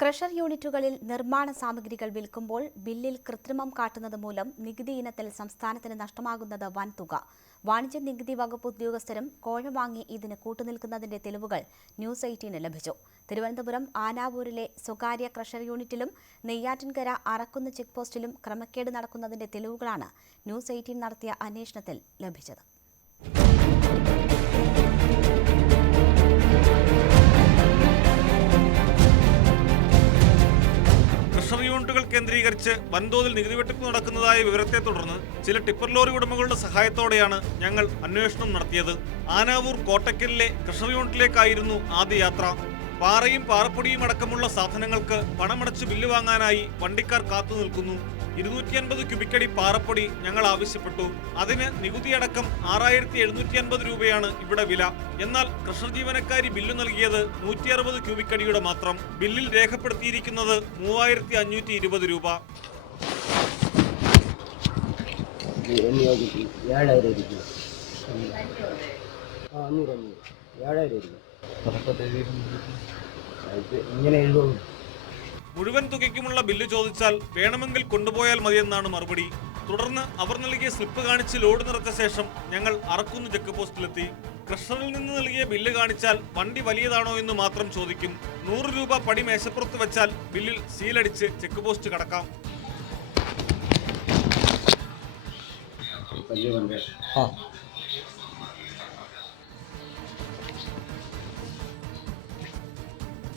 Crusher യൂണിറ്റുകളിൽ നിർമ്മാണ സാമഗ്രികൾ വിൽക്കുമ്പോൾ ബില്ലിൽ കൃത്രിമം കാട്ടുന്നത് മൂലം നികുതി ഇനത്തിൽ സംസ്ഥാനത്തിന് നഷ്ടമാകുന്നത് വൻതുക. വാണിജ്യ നികുതി വകുപ്പ് ഉദ്യോഗസ്ഥരും കോഴ വാങ്ങി ഇതിന് കൂട്ടുനിൽക്കുന്നതിന്റെ തെളിവുകൾ ന്യൂസ് 18 ലഭിച്ചു. തിരുവനന്തപുരം ആനാവൂരിലെ സ്വകാര്യ ക്രഷർ യൂണിറ്റിലും നെയ്യാറ്റിൻകര അറക്കുന്ന് ചെക്ക് പോസ്റ്റിലും ക്രമക്കേട് നടക്കുന്നതിന്റെ തെളിവുകളാണ് ന്യൂസ് 18 നടത്തിയ അന്വേഷണത്തിൽ ലഭിച്ചത്. ക്രഷർ യൂണിറ്റുകൾ കേന്ദ്രീകരിച്ച് വൻതോതിൽ നികുതി വെട്ടിപ്പ് നടക്കുന്നതായ വിവരത്തെ തുടർന്ന് ചില ടിപ്പർ ലോറി ഉടമകളുടെ സഹായത്തോടെയാണ് ഞങ്ങൾ അന്വേഷണം നടത്തിയത്. ആനാവൂർ കോട്ടക്കലിലെ ക്രഷർ യൂണിറ്റിലേക്കായിരുന്നു ആദ്യ യാത്ര. പാറയും പാറപ്പൊടിയും അടക്കമുള്ള സാധനങ്ങൾക്ക് പണമടച്ച് ബില്ല് വാങ്ങാനായി വണ്ടിക്കാർ കാത്തു നിൽക്കുന്നു. 250 ക്യൂബിക്കടി പാറപ്പൊടി ഞങ്ങൾ ആവശ്യപ്പെട്ടു. അതിന് നികുതിയടക്കം 6750 രൂപയാണ് ഇവിടെ വില. എന്നാൽ ക്രഷർ ജീവനക്കാരി ബില്ല് നൽകിയത് 160 ക്യൂബിക്കടിയുടെ മാത്രം. ബില്ലിൽ രേഖപ്പെടുത്തിയിരിക്കുന്നത് 3520 രൂപ. മുഴുവൻ തുകയ്ക്കുമുള്ള ബില്ല് ചോദിച്ചാൽ വേണമെങ്കിൽ കൊണ്ടുപോയാൽ മതിയെന്നാണ് മറുപടി. തുടർന്ന് അവർ നൽകിയ സ്ലിപ്പ് കാണിച്ച് ലോഡ് നിറച്ച ശേഷം ഞങ്ങൾ അറക്കുന്ന് ചെക്ക് പോസ്റ്റിലെത്തി. ക്രഷറിൽ നിന്ന് നൽകിയ ബില്ല് കാണിച്ചാൽ വണ്ടി വലിയതാണോ എന്ന് മാത്രം ചോദിക്കും. 100 രൂപ പടി മേശപ്പുറത്ത് വെച്ചാൽ ബില്ലിൽ സീലടിച്ച് ചെക്ക് പോസ്റ്റ് കടക്കാം.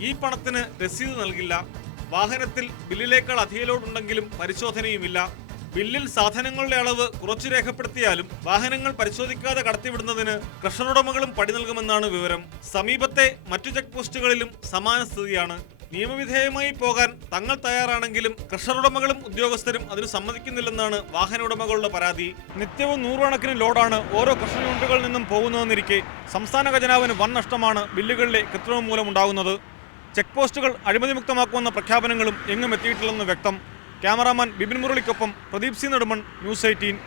ഈ പണത്തിന് രസീത് നൽകില്ല. വാഹനത്തിൽ ബില്ലിലേക്കാൾ അധിക ലോഡ് ഉണ്ടെങ്കിലും പരിശോധനയുമില്ല. ബില്ലിൽ സാധനങ്ങളുടെ അളവ് കുറച്ചു രേഖപ്പെടുത്തിയാലും വാഹനങ്ങൾ പരിശോധിക്കാതെ കടത്തിവിടുന്നതിന് ക്രഷർ ഉടമകളും പടി നൽകുമെന്നാണ് വിവരം. സമീപത്തെ മറ്റു ചെക്ക് പോസ്റ്റുകളിലും സമാന സ്ഥിതിയാണ്. നിയമവിധേയമായി പോകാൻ തങ്ങൾ തയ്യാറാണെങ്കിലും ക്രഷർ ഉടമകളും ഉദ്യോഗസ്ഥരും അതിന് സമ്മതിക്കുന്നില്ലെന്നാണ് വാഹന ഉടമകളുടെ പരാതി. നിത്യവും 100 കണക്കിന് ലോഡാണ് ഓരോ ക്രഷർ യൂണിറ്റുകളിൽ നിന്നും പോകുന്നതെന്നിരിക്കെ സംസ്ഥാന ഖജനാവിന് വൻ നഷ്ടമാണ് ബില്ലുകളിലെ കൃത്രിമം മൂലമുണ്ടാകുന്നത്. ചെക്ക് പോസ്റ്റുകൾ അഴിമതിമുക്തമാക്കുമെന്ന പ്രഖ്യാപനങ്ങളും എങ്ങും എത്തിയിട്ടില്ലെന്ന് വ്യക്തം. ക്യാമറാമാൻ ബിപിൻ മുരളിക്കൊപ്പം പ്രദീപ് സി നെടുമൺ, ന്യൂസ് 18.